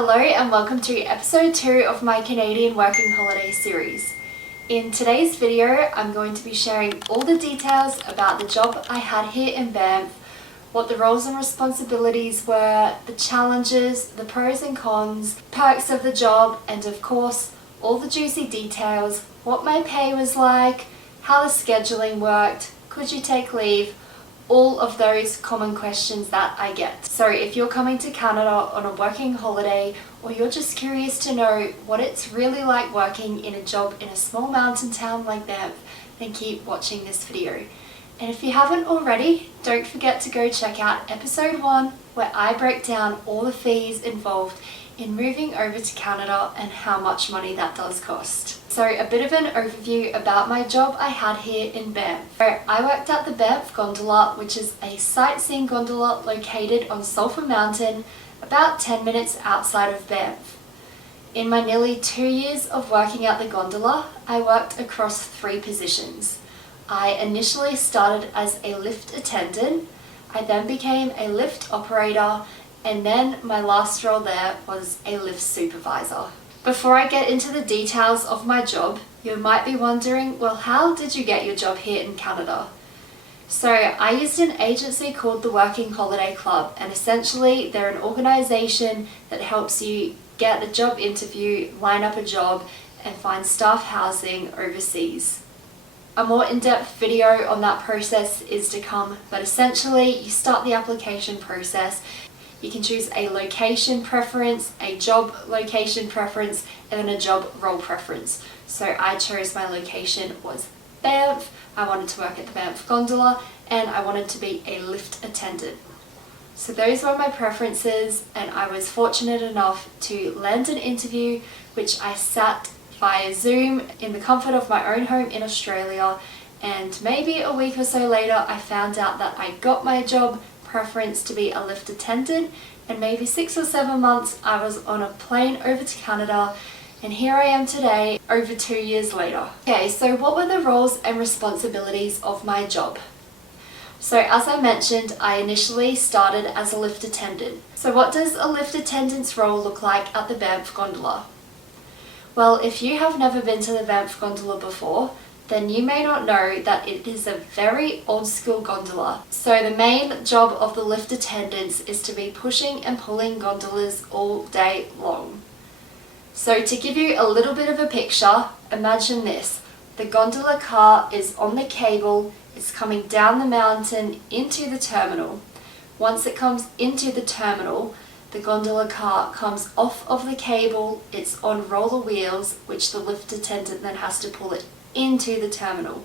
Hello and welcome to episode 2 of my Canadian working holiday series. In today's video, I'm going to be sharing all the details about the job I had here in Banff, what the roles and responsibilities were, the challenges, the pros and cons, perks of the job, and of course, all the juicy details, what my pay was like, how the scheduling worked, could you take leave, all of those common questions that I get. So if you're coming to Canada on a working holiday, or you're just curious to know what it's really like working in a job in a small mountain town like Banff, then keep watching this video. And if you haven't already, don't forget to go check out episode 1, where I break down all the fees involved in moving over to Canada and how much money that does cost. So a bit of an overview about my job I had here in Banff. So I worked at the Banff Gondola, which is a sightseeing gondola located on Sulphur Mountain, about 10 minutes outside of Banff. In my nearly 2 years of working at the gondola, I worked across 3 positions. I initially started as a lift attendant, I then became a lift operator, and then my last role there was a lift supervisor. Before I get into the details of my job, you might be wondering, well, how did you get your job here in Canada? So I used an agency called the Working Holiday Club, and essentially they're an organisation that helps you get a job interview, line up a job, and find staff housing overseas. A more in-depth video on that process is to come, but essentially you start the application process. You can choose a location preference, a job location preference, and then a job role preference. So I chose my location was Banff, I wanted to work at the Banff Gondola, and I wanted to be a lift attendant. So those were my preferences, and I was fortunate enough to land an interview, which I sat via Zoom in the comfort of my own home in Australia, and maybe a week or so later I found out that I got my job preference to be a lift attendant, and maybe 6 or 7 months I was on a plane over to Canada, and here I am today, over 2 years later. Okay, so what were the roles and responsibilities of my job? So as I mentioned, I initially started as a lift attendant. So what does a lift attendant's role look like at the Banff Gondola? Well, if you have never been to the Banff Gondola before, then you may not know that it is a very old school gondola. So the main job of the lift attendants is to be pushing and pulling gondolas all day long. So to give you a little bit of a picture, imagine this. The gondola car is on the cable, it's coming down the mountain into the terminal. Once it comes into the terminal, the gondola car comes off of the cable, it's on roller wheels, which the lift attendant then has to pull it into the terminal.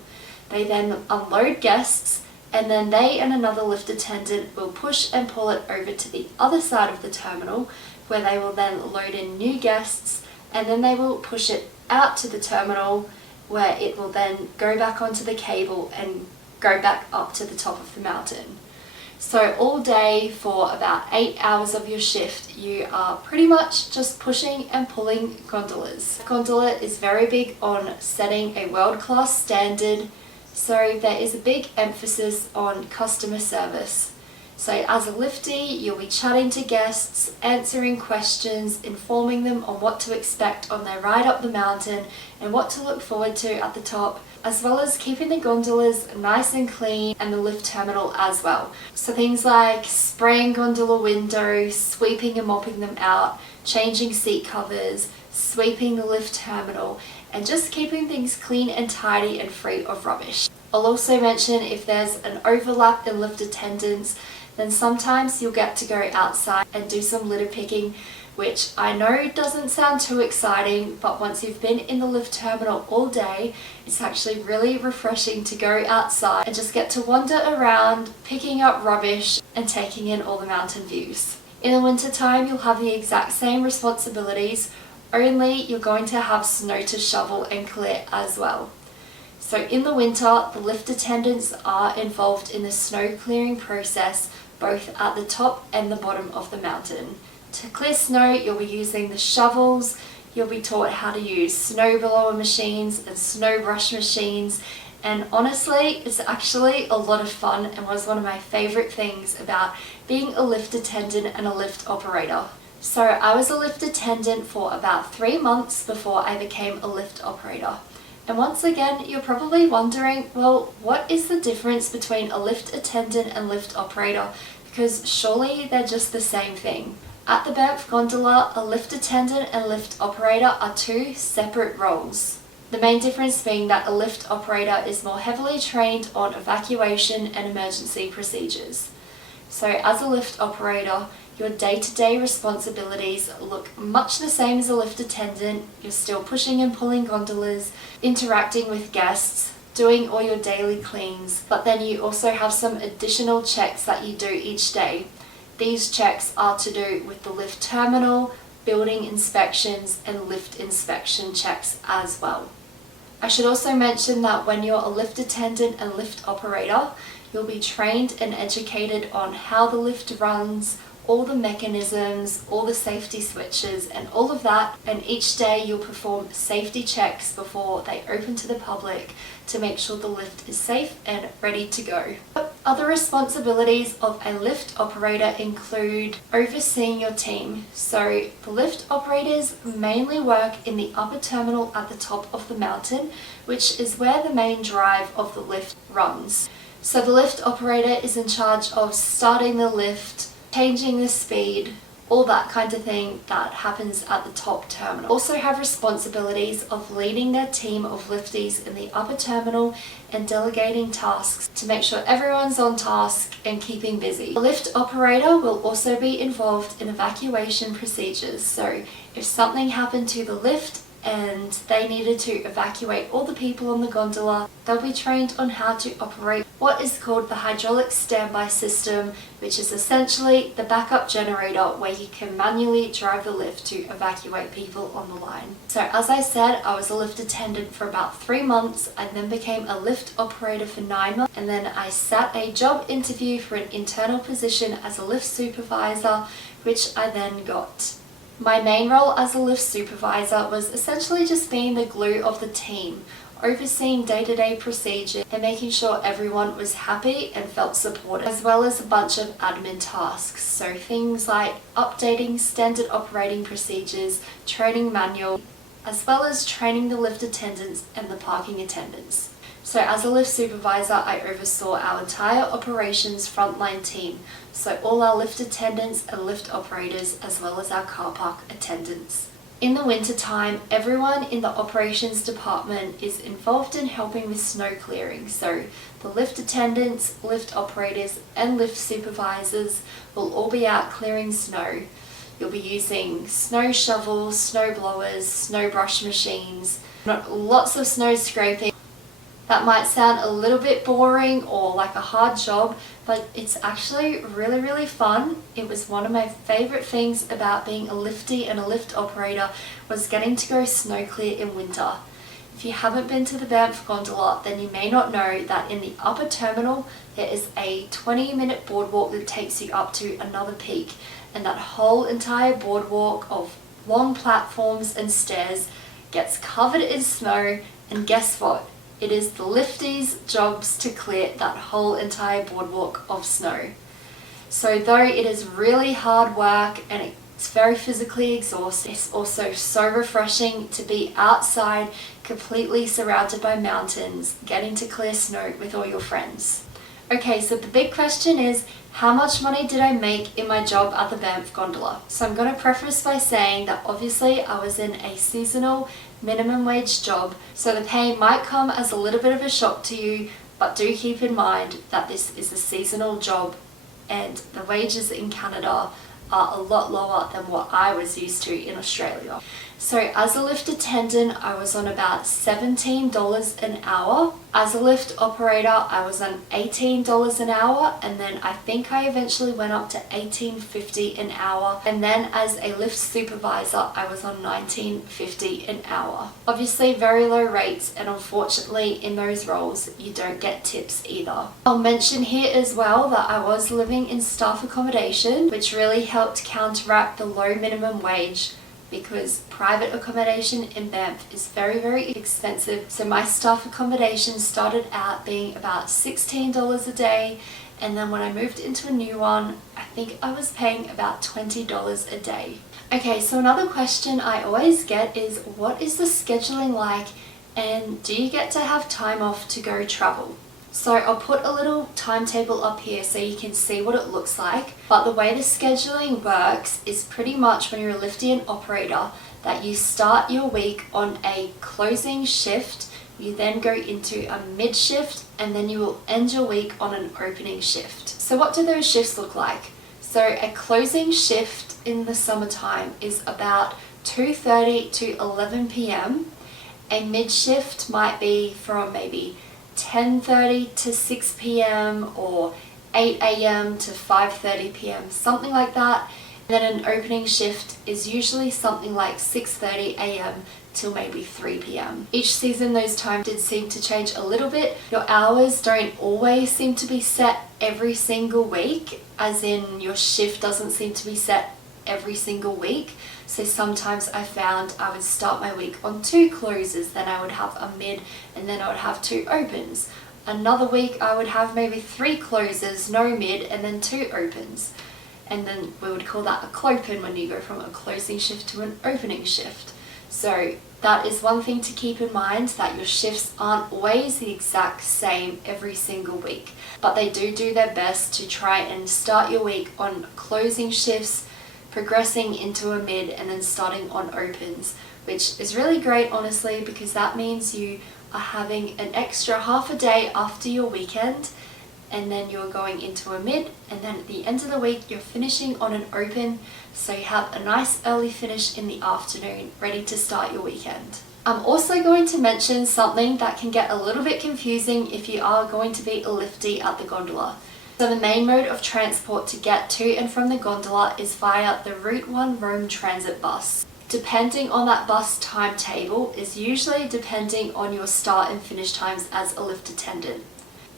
They then unload guests, and then they and another lift attendant will push and pull it over to the other side of the terminal, where they will then load in new guests, and then they will push it out to the terminal, where it will then go back onto the cable and go back up to the top of the mountain. So all day for about 8 hours of your shift, you are pretty much just pushing and pulling gondolas. Gondola is very big on setting a world-class standard, so there is a big emphasis on customer service. So as a liftie, you'll be chatting to guests, answering questions, informing them on what to expect on their ride up the mountain and what to look forward to at the top, as well as keeping the gondolas nice and clean and the lift terminal as well. So things like spraying gondola windows, sweeping and mopping them out, changing seat covers, sweeping the lift terminal, and just keeping things clean and tidy and free of rubbish. I'll also mention if there's an overlap in lift attendants, then sometimes you'll get to go outside and do some litter picking, which I know doesn't sound too exciting, but once you've been in the lift terminal all day, it's actually really refreshing to go outside and just get to wander around, picking up rubbish and taking in all the mountain views. In the winter time, you'll have the exact same responsibilities, only you're going to have snow to shovel and clear as well. So in the winter, the lift attendants are involved in the snow clearing process, both at the top and the bottom of the mountain. To clear snow, you'll be using the shovels, you'll be taught how to use snow blower machines and snow brush machines, and honestly, it's actually a lot of fun and was one of my favourite things about being a lift attendant and a lift operator. So I was a lift attendant for about 3 months before I became a lift operator. And once again, you're probably wondering, well, what is the difference between a lift attendant and lift operator? Because surely they're just the same thing. At the Banff Gondola, a lift attendant and lift operator are two separate roles. The main difference being that a lift operator is more heavily trained on evacuation and emergency procedures. So as a lift operator, your day-to-day responsibilities look much the same as a lift attendant. You're still pushing and pulling gondolas, interacting with guests, doing all your daily cleans, but then you also have some additional checks that you do each day. These checks are to do with the lift terminal, building inspections, and lift inspection checks as well. I should also mention that when you're a lift attendant and lift operator, you'll be trained and educated on how the lift runs, all the mechanisms, all the safety switches and all of that, and each day you'll perform safety checks before they open to the public to make sure the lift is safe and ready to go. Other responsibilities of a lift operator include overseeing your team. So the lift operators mainly work in the upper terminal at the top of the mountain, which is where the main drive of the lift runs. So the lift operator is in charge of starting the lift, changing the speed, all that kind of thing that happens at the top terminal. Also have responsibilities of leading their team of lifties in the upper terminal and delegating tasks to make sure everyone's on task and keeping busy. The lift operator will also be involved in evacuation procedures. So if something happened to the lift and they needed to evacuate all the people on the gondola, they'll be trained on how to operate what is called the hydraulic standby system, which is essentially the backup generator where you can manually drive the lift to evacuate people on the line. So as I said, I was a lift attendant for about 3 months. I then became a lift operator for 9 months, and then I sat a job interview for an internal position as a lift supervisor, which I then got. My main role as a lift supervisor was essentially just being the glue of the team, overseeing day-to-day procedures and making sure everyone was happy and felt supported, as well as a bunch of admin tasks. So things like updating standard operating procedures, training manual, as well as training the lift attendants and the parking attendants. So as a lift supervisor, I oversaw our entire operations frontline team, so all our lift attendants and lift operators, as well as our car park attendants. In the winter time, everyone in the operations department is involved in helping with snow clearing. So the lift attendants, lift operators and lift supervisors will all be out clearing snow. You'll be using snow shovels, snow blowers, snow brush machines, lots of snow scraping. That might sound a little bit boring or like a hard job, but it's actually really fun. It was one of my favorite things about being a liftie and a lift operator was getting to go snow clear in winter. If you haven't been to the Banff Gondola, then you may not know that in the upper terminal there is a 20-minute boardwalk that takes you up to another peak, and that whole entire boardwalk of long platforms and stairs gets covered in snow, and guess what? It is the lifties' jobs to clear that whole entire boardwalk of snow. So though it is really hard work and it's very physically exhausting, it's also so refreshing to be outside, completely surrounded by mountains, getting to clear snow with all your friends. Okay, so the big question is, how much money did I make in my job at the Banff Gondola? So I'm going to preface by saying that obviously I was in a seasonal minimum wage job, so the pay might come as a little bit of a shock to you, but do keep in mind that this is a seasonal job and the wages in Canada are a lot lower than what I was used to in Australia. So as a lift attendant, I was on about $17 an hour. As a lift operator, I was on $18 an hour, and then I think I eventually went up to $18.50 an hour. And then as a lift supervisor, I was on $19.50 an hour. Obviously very low rates, and unfortunately in those roles you don't get tips either. I'll mention here as well that I was living in staff accommodation, which really helped counteract the low minimum wage, because private accommodation in Banff is very expensive. So my staff accommodation started out being about $16 a day, and then when I moved into a new one, I think I was paying about $20 a day. Okay, so another question I always get is, what is the scheduling like, and do you get to have time off to go travel? So I'll put a little timetable up here so you can see what it looks like. But the way the scheduling works is pretty much when you're a lifty operator that you start your week on a closing shift, you then go into a mid shift, and then you will end your week on an opening shift. So what do those shifts look like? So a closing shift in the summertime is about 2:30 to 11 p.m. A mid shift might be from maybe 10:30 to 6 p.m. or 8 a.m. to 5:30 p.m., something like that. And then an opening shift is usually something like 6:30 a.m. till maybe 3 p.m. Each season those times did seem to change a little bit. Your hours don't always seem to be set every single week, as in your shift doesn't seem to be set every single week. So sometimes I found I would start my week on 2 closes, then I would have a mid, and then I would have 2 opens. Another week I would have maybe 3 closes, no mid, and then 2 opens. And then we would call that a clopen when you go from a closing shift to an opening shift. So that is one thing to keep in mind, that your shifts aren't always the exact same every single week, but they do their best to try and start your week on closing shifts, progressing into a mid, and then starting on opens, which is really great honestly, because that means you are having an extra half a day after your weekend, and then you're going into a mid, and then at the end of the week you're finishing on an open, so you have a nice early finish in the afternoon, ready to start your weekend. I'm also going to mention something that can get a little bit confusing if you are going to be a lifty at the gondola. So the main mode of transport to get to and from the gondola is via the Route 1 Rome Transit bus. Depending on that bus timetable is usually depending on your start and finish times as a lift attendant.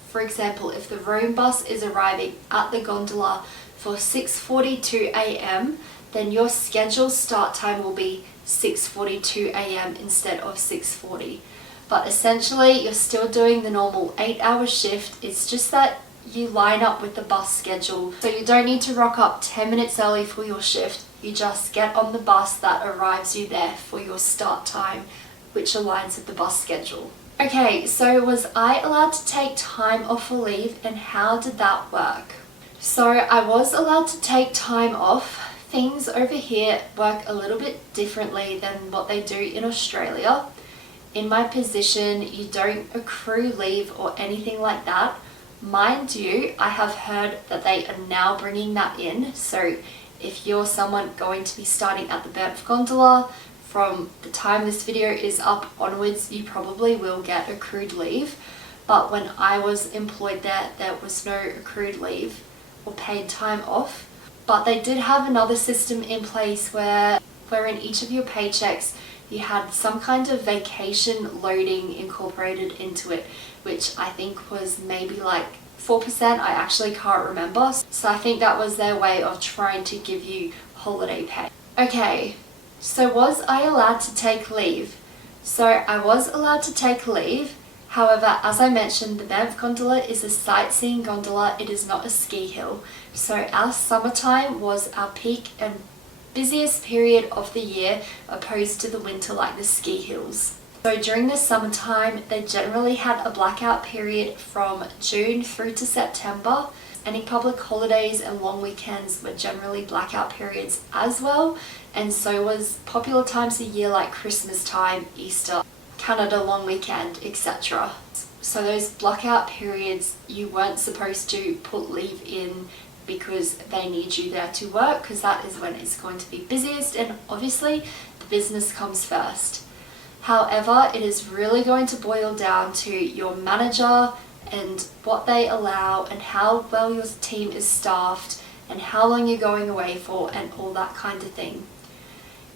For example, if the Rome bus is arriving at the gondola for 6:42 a.m, then your scheduled start time will be 6:42 a.m. instead of 6:40. But essentially, you're still doing the normal 8-hour shift. It's just that you line up with the bus schedule. So you don't need to rock up 10 minutes early for your shift. You just get on the bus that arrives you there for your start time, which aligns with the bus schedule. Okay, so was I allowed to take time off for leave, and how did that work? So I was allowed to take time off. Things over here work a little bit differently than what they do in Australia. In my position, you don't accrue leave or anything like that. Mind you, I have heard that they are now bringing that in. So if you're someone going to be starting at the Banff Gondola, from the time this video is up onwards, you probably will get accrued leave. But when I was employed there, there was no accrued leave or paid time off. But they did have another system in place where in each of your paychecks you had some kind of vacation loading incorporated into it, which I think was maybe like 4%, I actually can't remember. So I think that was their way of trying to give you holiday pay. Okay, so was I allowed to take leave? So I was allowed to take leave. However, as I mentioned, the Banff Gondola is a sightseeing gondola, it is not a ski hill. So our summertime was our peak and busiest period of the year, opposed to the winter like the ski hills. So during the summertime, they generally had a blackout period from June through to September. Any public holidays and long weekends were generally blackout periods as well, and so was popular times of year like Christmas time, Easter, Canada long weekend, etc. So those blackout periods, you weren't supposed to put leave in because they need you there to work, because that is when it's going to be busiest, and obviously the business comes first. However, it is really going to boil down to your manager and what they allow and how well your team is staffed and how long you're going away for and all that kind of thing.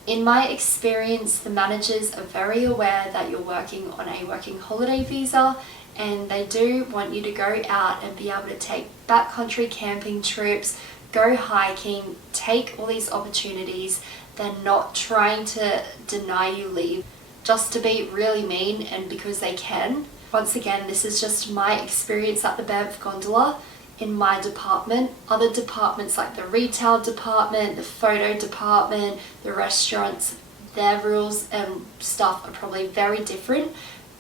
In my experience, the managers are very aware that you're working on a working holiday visa, and they do want you to go out and be able to take backcountry camping trips, go hiking, take all these opportunities. They're not trying to deny you leave just to be really mean and because they can. Once again, this is just my experience at the Banff Gondola. in my department. Other departments like the retail department, the photo department, the restaurants, their rules and stuff are probably very different.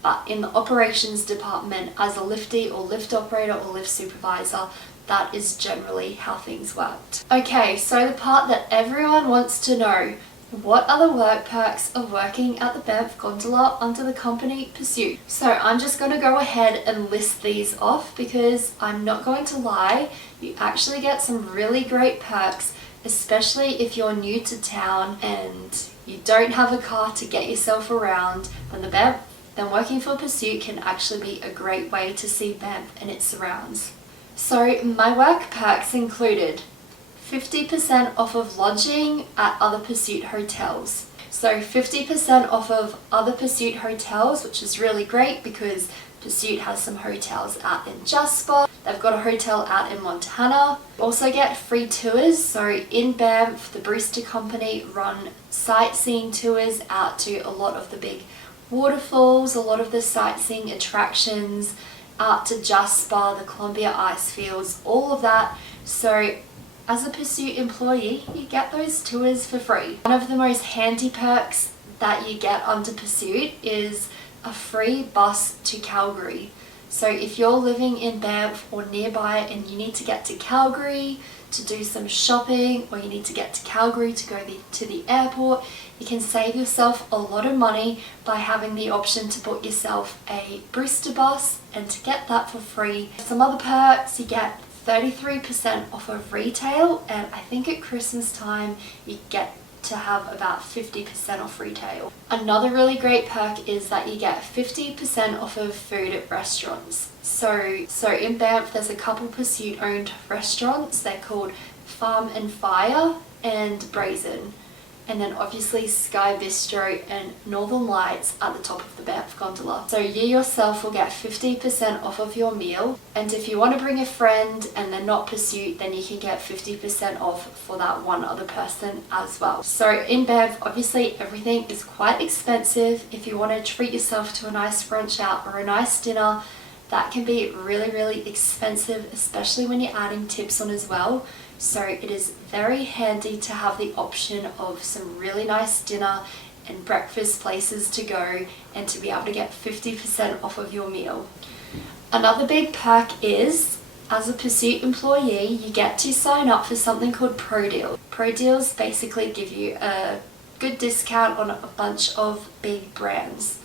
But in the operations department, as a liftie or lift operator or lift supervisor, that is generally how things worked. Okay, so the part that everyone wants to know, what are the work perks of working at the Banff Gondola under the company Pursuit? So I'm just going to go ahead and list these off because I'm not going to lie, you actually get some really great perks, especially if you're new to town and you don't have a car to get yourself around. Then working for Pursuit can actually be a great way to see Banff and its surrounds. So my work perks included 50% off of lodging at other Pursuit hotels. So 50% off of other Pursuit hotels, which is really great because Pursuit has some hotels out in Jasper. They've got a hotel out in Montana. Also get free tours. So in Banff, the Brewster Company run sightseeing tours out to a lot of the big waterfalls, a lot of the sightseeing attractions, out to Jasper, the Columbia ice fields, all of that. So as a Pursuit employee, you get those tours for free. One of the most handy perks that you get under Pursuit is a free bus to Calgary. So if you're living in Banff or nearby and you need to get to Calgary to do some shopping, or you need to get to Calgary to go to the airport, you can save yourself a lot of money by having the option to book yourself a Brewster bus, and to get that for free. Some other perks, you get 33% off of retail, and I think at Christmas time you get to have about 50% off retail. Another really great perk is that you get 50% off of food at restaurants. So in Banff there's a couple Pursuit owned restaurants. They're called Farm and Fire and Brazen. And then obviously Sky Bistro and Northern Lights at the top of the Banff Gondola. So you yourself will get 50% off of your meal. And if you want to bring a friend and they're not Pursuit, then you can get 50% off for that one other person as well. So in Banff, obviously everything is quite expensive. If you want to treat yourself to a nice brunch out or a nice dinner, that can be really, really expensive, especially when you're adding tips on as well. So it is very handy to have the option of some really nice dinner and breakfast places to go, and to be able to get 50% off of your meal. Another big perk is, as a Pursuit employee, you get to sign up for something called Pro Deals. Pro Deals basically give you a good discount on a bunch of big brands.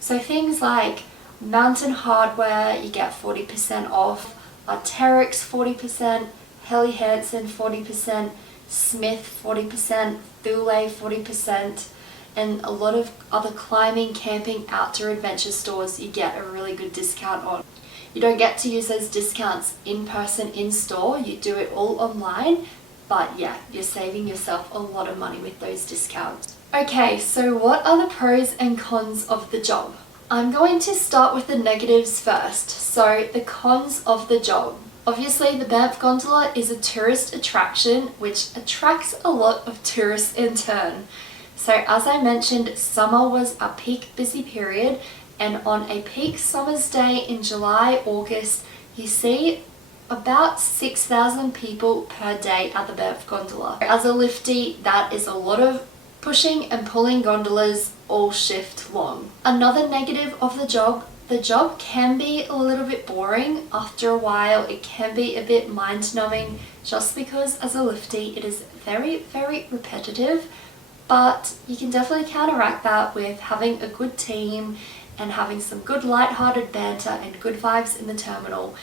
So things like Mountain Hardware, you get 40% off, Arc'teryx 40%, Helly Hansen 40%, Smith 40%, Thule 40%, and a lot of other climbing, camping, outdoor adventure stores you get a really good discount on. You don't get to use those discounts in person in store, you do it all online, but yeah, you're saving yourself a lot of money with those discounts. Okay, so what are the pros and cons of the job? I'm going to start with the negatives first. So the cons of the job. Obviously, the Banff Gondola is a tourist attraction which attracts a lot of tourists in turn. So as I mentioned, summer was a peak busy period, and on a peak summer's day in July, August, you see about 6,000 people per day at the Banff Gondola. As a liftie, that is a lot of pushing and pulling gondolas all shift long. Another negative of the job can be a little bit boring. After a while, it can be a bit mind-numbing, just because as a liftie it is very, very repetitive, but you can definitely counteract that with having a good team and having some good light-hearted banter and good vibes in the terminal,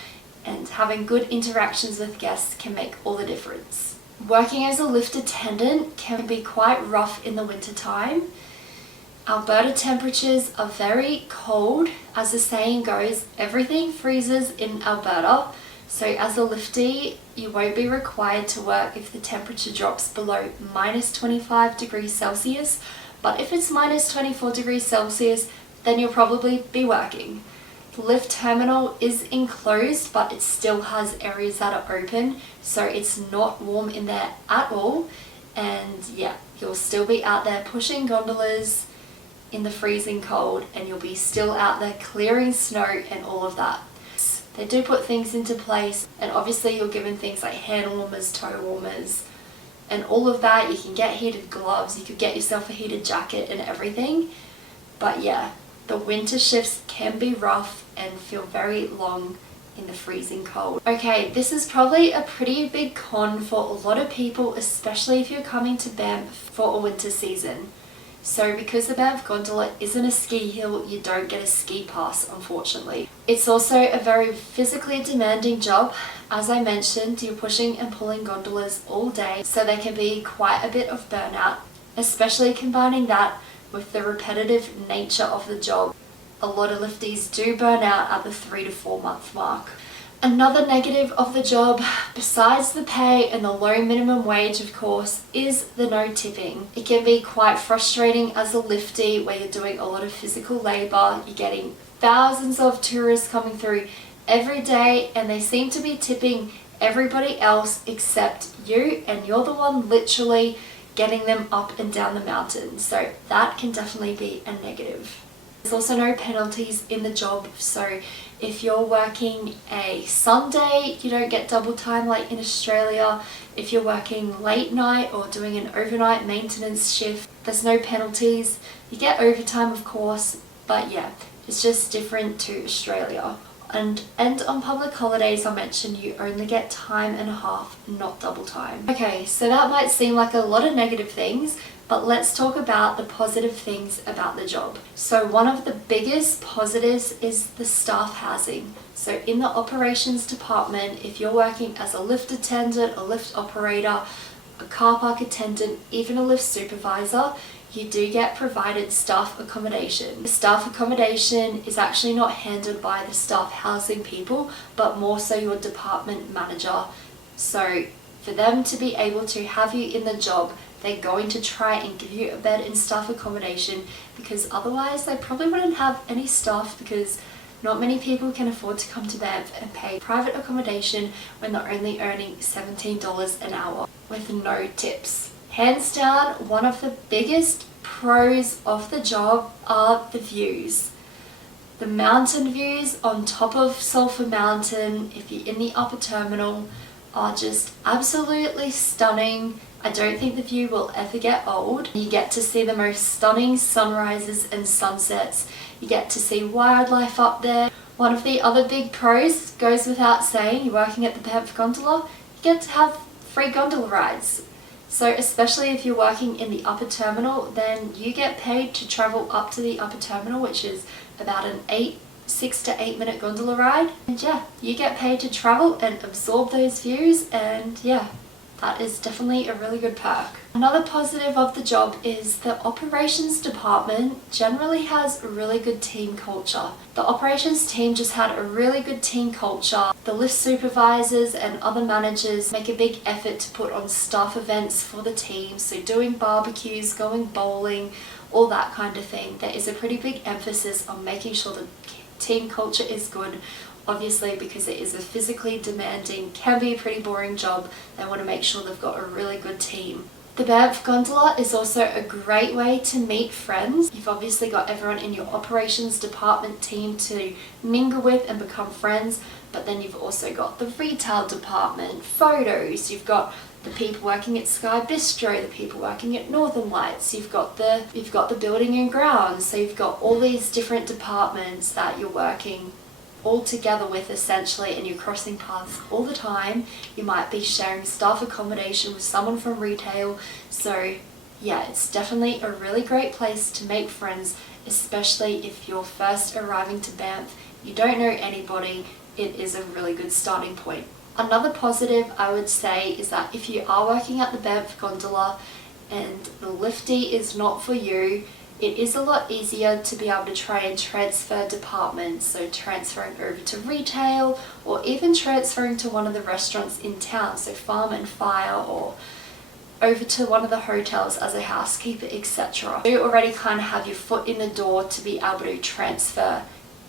and having good interactions with guests can make all the difference. Working as a lift attendant can be quite rough in the winter time. Alberta temperatures are very cold. As the saying goes, everything freezes in Alberta. So as a liftie, you won't be required to work if the temperature drops below minus 25 degrees Celsius. But if it's minus 24 degrees Celsius, then you'll probably be working. The lift terminal is enclosed, but it still has areas that are open, so it's not warm in there at all. And yeah, you'll still be out there pushing gondolas in the freezing cold, and you'll be still out there clearing snow and all of that. They do put things into place, and obviously you're given things like hand warmers, toe warmers, and all of that. You can get heated gloves, you could get yourself a heated jacket and everything. But yeah, the winter shifts can be rough and feel very long in the freezing cold. Okay, this is probably a pretty big con for a lot of people, especially if you're coming to Banff for a winter season. So because the Banff Gondola isn't a ski hill, you don't get a ski pass, unfortunately. It's also a very physically demanding job. As I mentioned, you're pushing and pulling gondolas all day, so there can be quite a bit of burnout, especially combining that with the repetitive nature of the job. A lot of lifties do burn out at the 3 to 4 month mark. Another negative of the job, besides the pay and the low minimum wage of course, is the no tipping. It can be quite frustrating as a lifty where you're doing a lot of physical labour, you're getting thousands of tourists coming through every day and they seem to be tipping everybody else except you, and you're the one literally getting them up and down the mountain. So that can definitely be a negative. There's also no penalties in the job, so if you're working a Sunday, you don't get double time like in Australia. If you're working late night or doing an overnight maintenance shift, there's no penalties. You get overtime of course, but yeah, it's just different to Australia. And on public holidays, I mentioned you only get time and a half, not double time. Okay, so that might seem like a lot of negative things, but let's talk about the positive things about the job. So one of the biggest positives is the staff housing. So in the operations department, if you're working as a lift attendant, a lift operator, a car park attendant, even a lift supervisor, you do get provided staff accommodation. The staff accommodation is actually not handled by the staff housing people, but more so your department manager. So for them to be able to have you in the job, they're going to try and give you a bed in staff accommodation, because otherwise they probably wouldn't have any staff, because not many people can afford to come to Banff and pay private accommodation when they're only earning $17 an hour with no tips. Hands down, one of the biggest pros of the job are the views. The mountain views on top of Sulphur Mountain, if you're in the upper terminal, are just absolutely stunning. I don't think the view will ever get old. You get to see the most stunning sunrises and sunsets. You get to see wildlife up there. One of the other big pros, goes without saying, you're working at the Banff Gondola, you get to have free gondola rides. So especially if you're working in the upper terminal, then you get paid to travel up to the upper terminal, which is about an 6 to 8 minute gondola ride. And yeah, you get paid to travel and absorb those views, and yeah, that is definitely a really good perk. Another positive of the job is the operations department generally has a really good team culture. The operations team just had a really good team culture. The lift supervisors and other managers make a big effort to put on staff events for the team, so doing barbecues, going bowling, all that kind of thing. There is a pretty big emphasis on making sure the team culture is good. Obviously, because it is a physically demanding, can be a pretty boring job, they want to make sure they've got a really good team. The Banff Gondola is also a great way to meet friends. You've obviously got everyone in your operations department team to mingle with and become friends, but then you've also got the retail department, photos, you've got the people working at Sky Bistro, the people working at Northern Lights, you've got the building and grounds, so you've got all these different departments that you're working all together with essentially, and you're crossing paths all the time. You might be sharing staff accommodation with someone from retail. So yeah, it's definitely a really great place to make friends, especially if you're first arriving to Banff, you don't know anybody. It is a really good starting point. Another positive I would say is that if you are working at the Banff Gondola and the lifty is not for you, it is a lot easier to be able to try and transfer departments, so transferring over to retail or even transferring to one of the restaurants in town, so Farm and Fire, or over to one of the hotels as a housekeeper, etc. You already kind of have your foot in the door to be able to transfer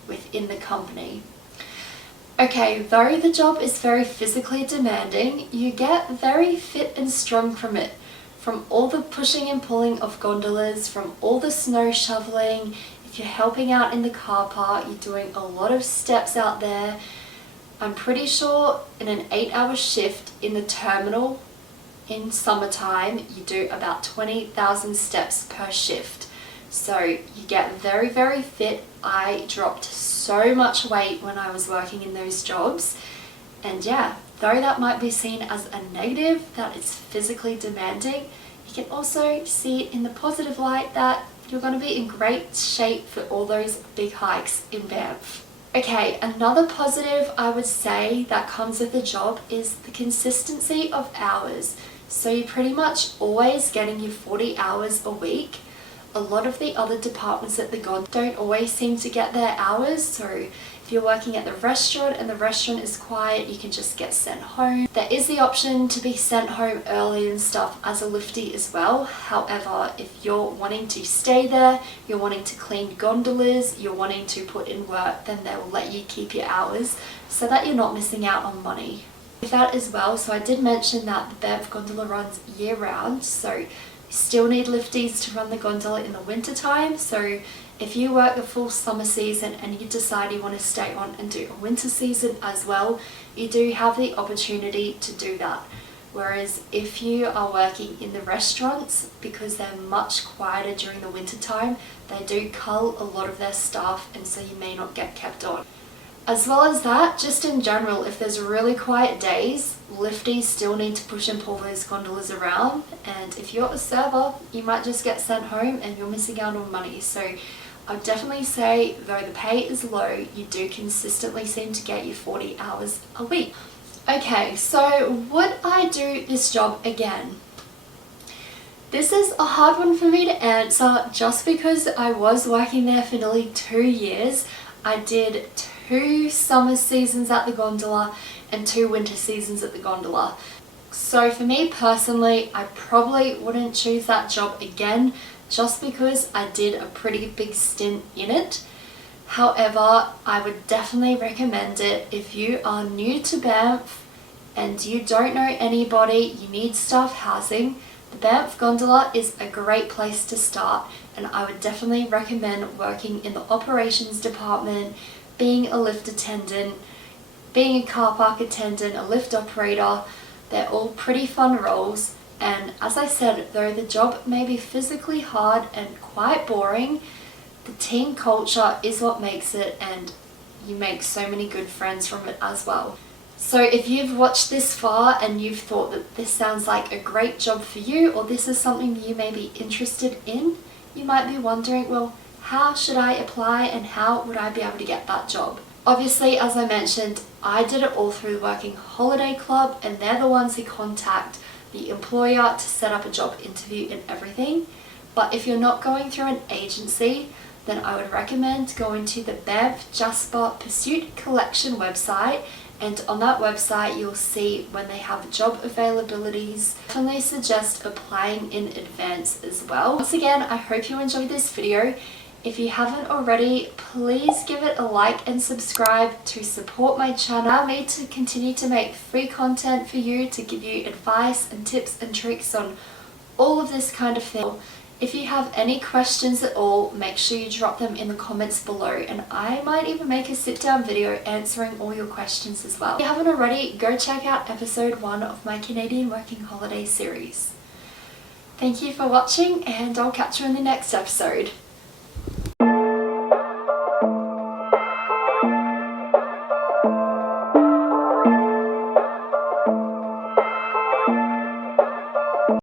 within the company. Okay, though the job is very physically demanding, you get very fit and strong from it. From all the pushing and pulling of gondolas, from all the snow shoveling, if you're helping out in the car park, you're doing a lot of steps out there. I'm pretty sure in an 8-hour shift in the terminal in summertime, you do about 20,000 steps per shift. So you get very, very fit. I dropped so much weight when I was working in those jobs. And yeah, though that might be seen as a negative, that it's physically demanding, you can also see it in the positive light that you're going to be in great shape for all those big hikes in Banff. Okay, another positive I would say that comes with the job is the consistency of hours. So you're pretty much always getting your 40 hours a week. A lot of the other departments at the Gondola don't always seem to get their hours, so if you're working at the restaurant and the restaurant is quiet, you can just get sent home. There is the option to be sent home early and stuff as a liftie as well. However, if you're wanting to stay there, you're wanting to clean gondolas, you're wanting to put in work, then they will let you keep your hours so that you're not missing out on money. With that as well, so I did mention that the Banff Gondola runs year round, so you still need lifties to run the gondola in the winter time. So if you work the full summer season and you decide you want to stay on and do a winter season as well, you do have the opportunity to do that. Whereas if you are working in the restaurants, because they're much quieter during the winter time, they do cull a lot of their staff, and so you may not get kept on. As well as that, just in general, if there's really quiet days, lifties still need to push and pull those gondolas around, and if you're a server, you might just get sent home and you're missing out on money. So I'd definitely say, though the pay is low, you do consistently seem to get your 40 hours a week. Okay, so would I do this job again? This is a hard one for me to answer just because I was working there for nearly 2 years. I did 2 summer seasons at the gondola and 2 winter seasons at the gondola. So for me personally, I probably wouldn't choose that job again just because I did a pretty big stint in it. However, I would definitely recommend it if you are new to Banff and you don't know anybody, you need staff housing. The Banff Gondola is a great place to start, and I would definitely recommend working in the operations department, being a lift attendant, being a car park attendant, a lift operator. They're all pretty fun roles, and as I said, though the job may be physically hard and quite boring, the team culture is what makes it, and you make so many good friends from it as well. So if you've watched this far and you've thought that this sounds like a great job for you, or this is something you may be interested in, you might be wondering, well, how should I apply and how would I be able to get that job? Obviously, as I mentioned, I did it all through the Working Holiday Club, and they're the ones who contact the employer to set up a job interview and everything. But if you're not going through an agency, then I would recommend going to the Banff Jasper Pursuit Collection website, and on that website you'll see when they have job availabilities. Definitely suggest applying in advance as well. Once again, I hope you enjoyed this video. If you haven't already, please give it a like and subscribe to support my channel. Allow me to continue to make free content for you, to give you advice and tips and tricks on all of this kind of thing. If you have any questions at all, make sure you drop them in the comments below, and I might even make a sit-down video answering all your questions as well. If you haven't already, go check out episode 1 of my Canadian Working Holiday series. Thank you for watching, and I'll catch you in the next episode.